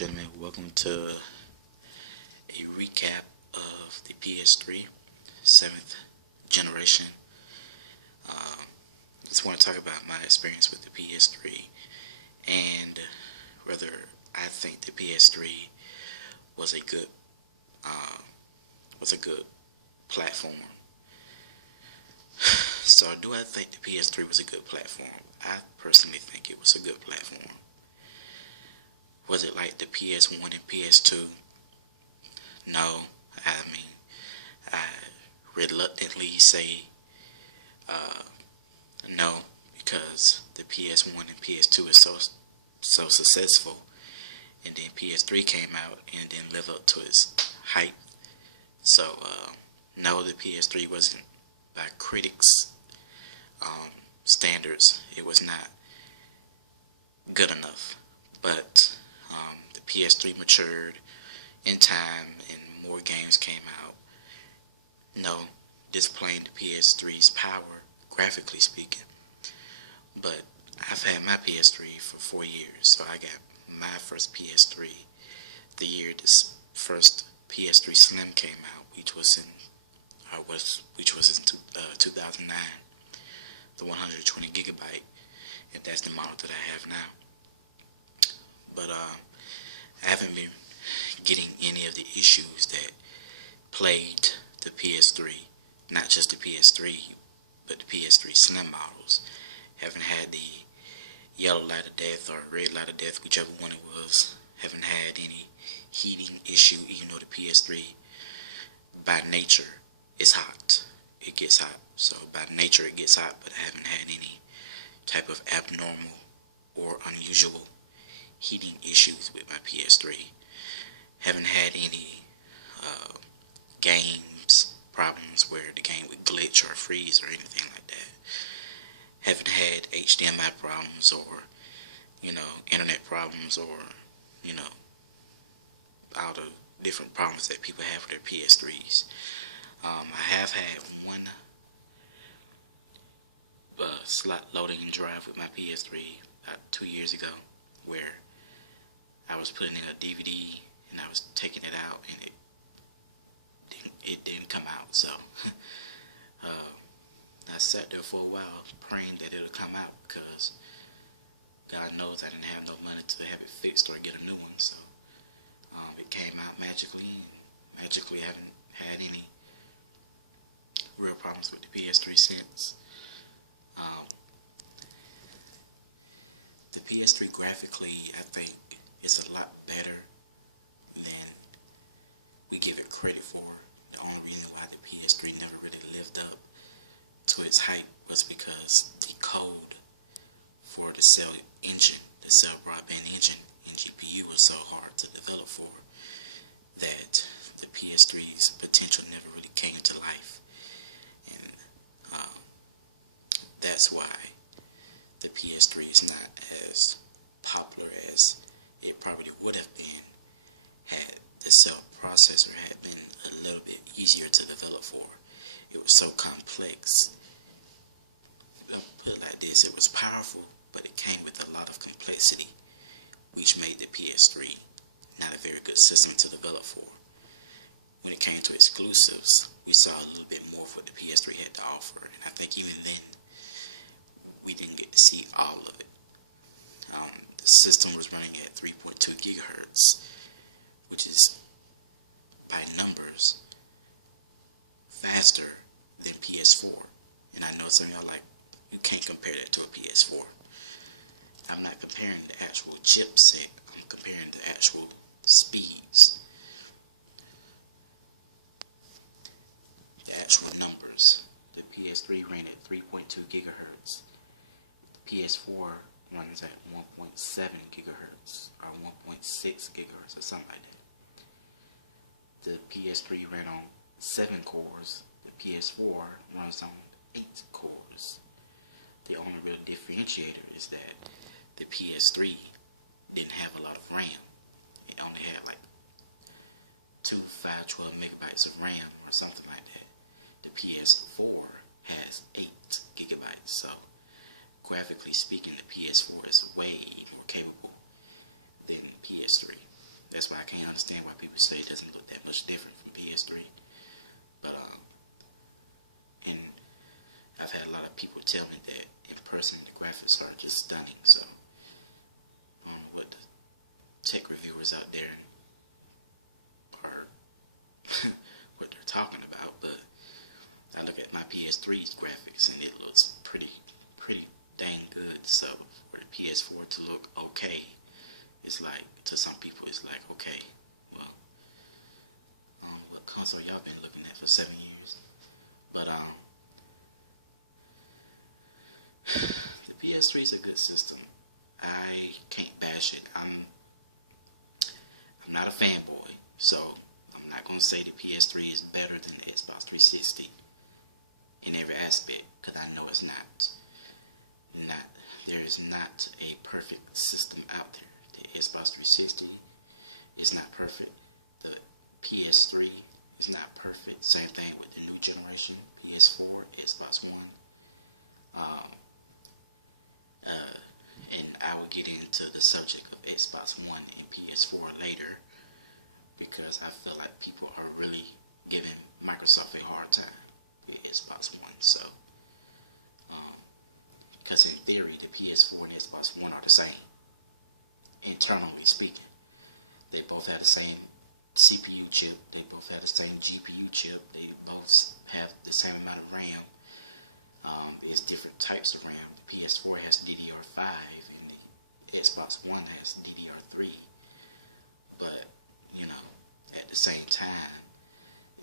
gentlemen, welcome to a recap of the PS3 7th generation. Just want to talk about my experience with the PS3 and whether I think the PS3 was a good platform. So, do I think the PS3 was a good platform? I personally think it was a good platform. Was it like the PS1 and PS2? No. I reluctantly say no, because the PS1 and PS2 is so successful, and then PS3 came out and didn't live up to its hype. So no, the PS3 wasn't, by critics' standards, it was not good enough. But the PS3 matured in time and more games came out. No, displaying the PS3's power, graphically speaking. But I've had my PS3 for 4 years, so I got my first PS3 the year this first PS3 Slim came out, which was in 2009, the 120 gigabyte, and that's the model that I have now. But I haven't been getting any of the issues that plagued the PS3, not just the PS3, but the PS3 Slim models. Haven't had the yellow light of death or red light of death, whichever one it was. Haven't had any heating issue, even though the PS3 by nature is hot. It gets hot. So by nature it gets hot, but I haven't had any type of abnormal or unusual heating issues with my PS3. Haven't had any games problems where the game would glitch or freeze or anything like that. Haven't had HDMI problems or, internet problems or, all the different problems that people have with their PS3s. I have had one slot loading drive with my PS3 about 2 years ago, where I was putting in a DVD and I was taking it out and it didn't come out. So I sat there for a while praying that it'll come out, because God knows I didn't have no money to have it fixed or get a new one. So it came out magically, and magically haven't had any real problems with the PS3 since. The PS3 graphically, I think, is a lot better than we give it credit for. The only reason why the PS3 never really lived up to its hype was because the code for the cell engine, the cell broadband engine and GPU was so hard to develop for that the PS3's potential never really came to life. And that's why the PS3 is not as popular as it probably would have been had the cell processor had been a little bit easier to develop for. It was so complex. Put it like this, it was powerful, but it came with a lot of complexity, which made the PS3 not a very good system to develop for. When it came to exclusives, we saw a little bit more of what the PS3 had to offer, and I think even then, we didn't get to see all of it. The system was running at 3.2 gigahertz, which is, by numbers, faster than PS4. And I know some of y'all like, you can't compare that to a PS4. I'm not comparing the actual chipset, I'm comparing the actual speeds. The actual numbers. The PS3 ran at 3.2 gigahertz. The PS4 runs at 1.7 gigahertz or 1.6 gigahertz or something like that. The PS3 ran on 7 cores. The PS4 runs on 8 cores. The only real differentiator is that the PS3 didn't have a lot of RAM. It only had like 2 512 megabytes of RAM or something like that. The PS4 has 8 gigabytes. So graphically speaking, the PS4 is way more capable than PS3. PS4 to look okay. It's like, to some people, it's like, okay, well, what console y'all been looking at for 7 years? But the PS3 is a good system. I can't bash it. I'm not a fanboy, so I'm not gonna say the PS3 is better than the Xbox 360 in every aspect, because I know it's not. There is not a perfect system out there. The Xbox 360 is not perfect. The PS3 is not perfect. Same thing with the new generation, PS4, Xbox One. And I will get into the subject of Xbox One and PS4 later, because I feel like people are really giving Microsoft a hard time with Xbox One. So, because in theory, the PS4 and Xbox One are the same, internally speaking. They both have the same CPU chip. They both have the same GPU chip. They both have the same amount of RAM. There's different types of RAM. The PS4 has DDR5 and the Xbox One has DDR3. But, at the same time,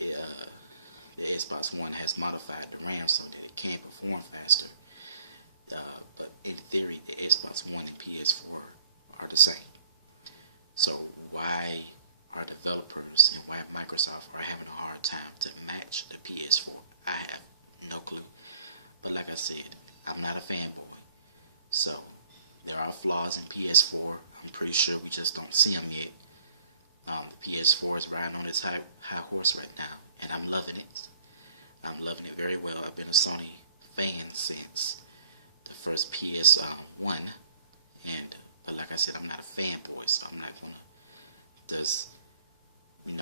the Xbox One has modified the RAM so that it can perform faster. But in theory, the Xbox One and PS4 are the same. So why are developers and why Microsoft are having a hard time to match the PS4? I have no clue. But like I said, I'm not a fanboy. So there are flaws in PS4. I'm pretty sure we just don't see them yet. The PS4 is riding on its high horse right now, and I'm loving it. I'm loving it very well. I've been a Sony fan since the first PS1, but like I said, I'm not a fanboy, so I'm not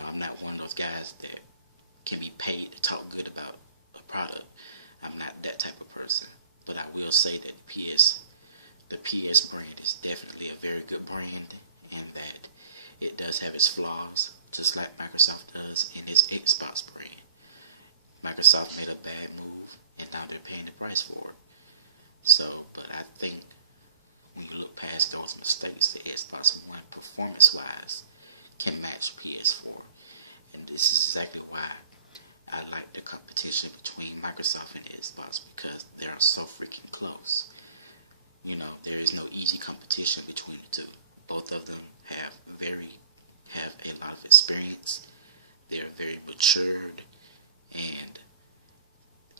I'm not one of those guys that can be paid to talk good about a product. I'm not that type of person, but I will say that the PS brand is definitely a very good brand, and that it does have its flaws, just like Microsoft does in its Xbox brand. Microsoft made a bad move, and now they're paying the price for it. So, but I think when you look past those mistakes, the Xbox One, performance-wise, can match PS4. And this is exactly why I like the competition between Microsoft and Xbox, because they are so freaking close. There is no easy competition between the two. Both of them have a lot of experience. They're very matured, and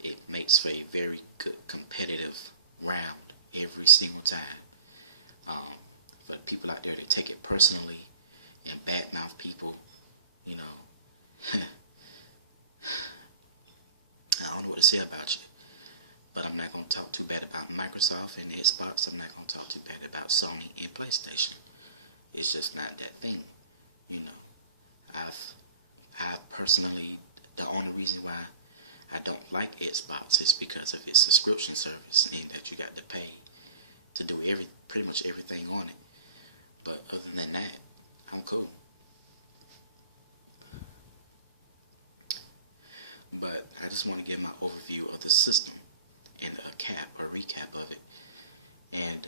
it makes for a very good competitive round every single time. For the people out there that take it personally and badmouth people, I don't know what to say about you, but I'm not going to talk too bad about Microsoft and Xbox. I'm not going to talk too bad about Sony and PlayStation. It's just not that thing. I personally, the only reason why I don't like Xbox is because of its subscription service, and that you got to pay to do pretty much everything on it. But other than that, I'm cool. But I just want to give my overview of the system and a recap of it. And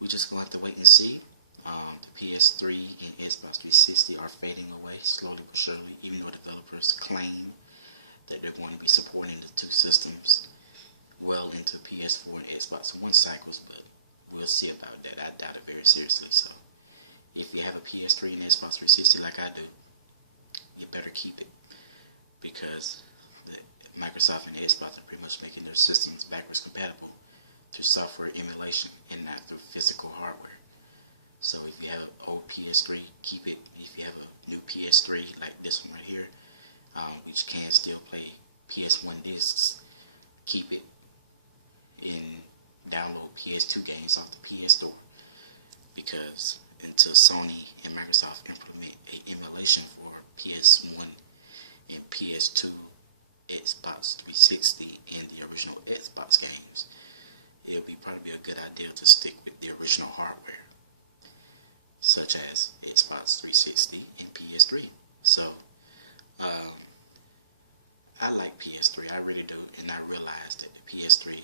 we're just going to have to wait and see. The PS3 and Xbox 360 are fading away slowly but surely, even though developers claim that they're going to be supporting the two systems well into PS4 and Xbox One cycles, but we'll see about that. I doubt it very seriously. So if you have a PS3 and Xbox 360 like I do, you better keep it, because Microsoft and Xbox are pretty much making their systems backwards compatible through software emulation and not through physical hardware. So if you have an old PS3, keep it. If you have a new PS3 like this one right here, which can still play PS1 discs, keep it, and download PS2 games off the PS Store, because until Sony and Microsoft implement a emulation for PS1 and PS2, Xbox 360, and the original Xbox games, it would probably be a good idea to stick with the original hardware, such as Xbox 360 and PS3. So, I like PS3, I really do, and I realized that the PS3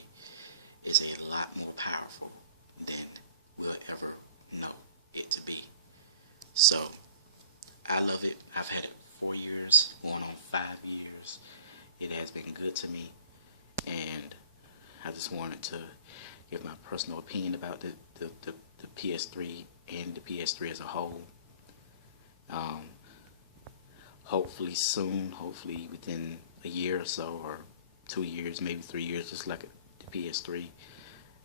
is a lot more powerful just wanted to give my personal opinion about the PS3 and the PS3 as a whole. Hopefully soon, hopefully within a year or so, or 2 years, maybe 3 years, just like the PS3.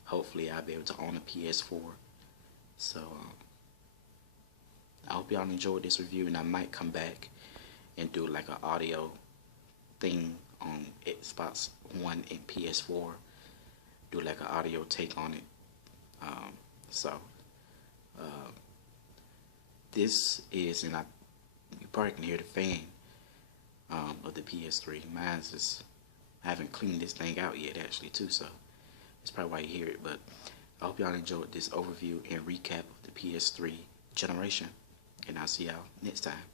Hopefully I'll be able to own a PS4. So I hope y'all enjoyed this review, and I might come back and do like an audio thing on Xbox One and PS4. Do like an audio take on it. This is, and you probably can hear the fan of the PS3. Mine's just, I haven't cleaned this thing out yet actually too, so that's probably why you hear it. But I hope y'all enjoyed this overview and recap of the PS3 generation, and I'll see y'all next time.